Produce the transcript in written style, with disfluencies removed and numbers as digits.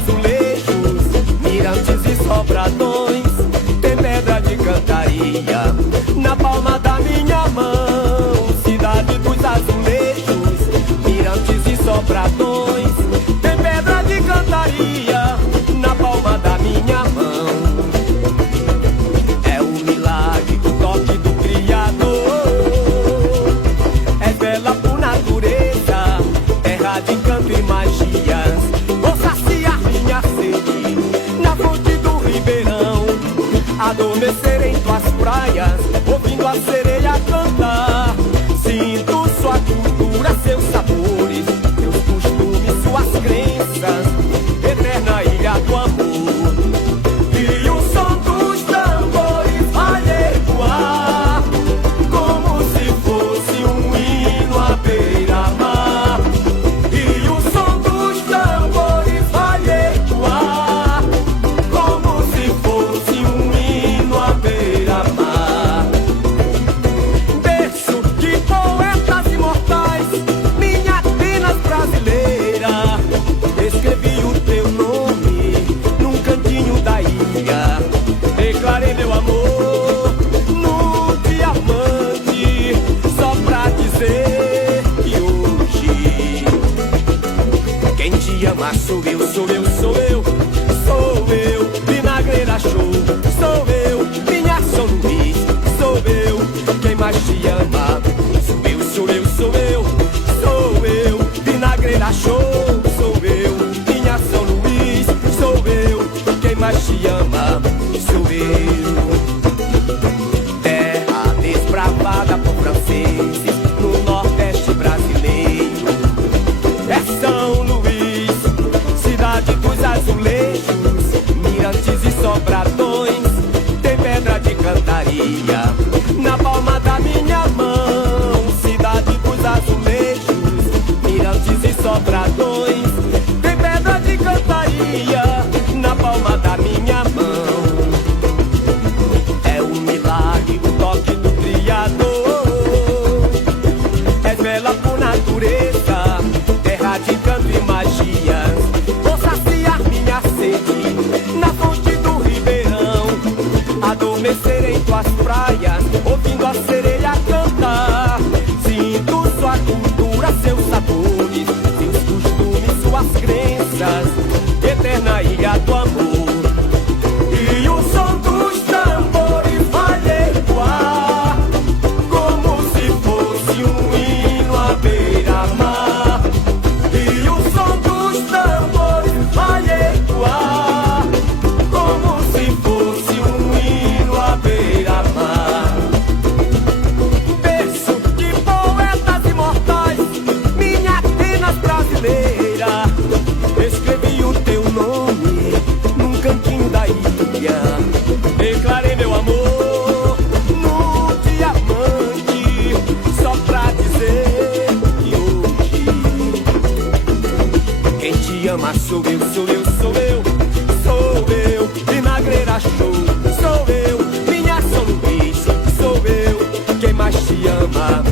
azulejos, mirantes e sobradões, tem pedra de cantaria na palma da minha mão. Cidade dos azulejos, mirantes e sobradões, tem pedra de cantaria na palma da minha mão. É o milagre do toque do Criador, é bela por natureza, terra de canto e magias. Vou saciar minha sede na fonte do ribeirão, adormecer em tuas praias, ouvindo a sereia cantar. Sinto sua cultura, seus sabores, seus costumes, suas crenças, eterna ilha do amor. E o som dos tambores vai ecoar como se fosse um hino à beira-mar. E o som dos tambores vai ecoar como se fosse um hino à beira-mar. Berço de poetas imortais, minha Atenas brasileira, escrevi o teu nome num cantinho da ilha, declarei meu amor no diamante, só pra dizer que hoje quem te ama sou eu, sou eu, sou eu, sou eu, Vinagreira Show, sou eu, minha São Luís, sou eu, quem mais te ama, sou eu, sou eu, sou eu, sou eu, Vinagreira Show, sou eu, minha São Luís, sou eu, quem mais te ama, sou eu. Terra desbravada por franceses no Nordeste brasileiro, é São Luís, cidade dos azulejos, mirantes e sobradões, tem pedra de cantaria na palma da minha mão. Cidade dos azulejos, mirantes e sobradões, tem pedra de cantaria na palma da minha mão. É um milagre o toque do Criador, é bela por natureza, terra de canto e magias. Vou saciar minha sede na fonte do ribeirão, adormecer em tuas praias, ouvindo a sereia cantar. Sinto sua cultura, seus sabores, seus costumes, suas crenças, eterna ilha do amor. E o som dos tambores vai ecoar como se fosse um hino à beira-mar. E o som dos tambores vai ecoar como se fosse um hino à beira-mar. Berço de poetas imortais, minha Atenas brasileira, escrevi o teu nome num cantinho da ilha, declarei meu amor no diamante, só pra dizer que hoje quem te ama sou eu, sou eu, sou eu, sou eu, Vinagreira Show, sou eu, minha São Luís, sou eu, quem mais te ama.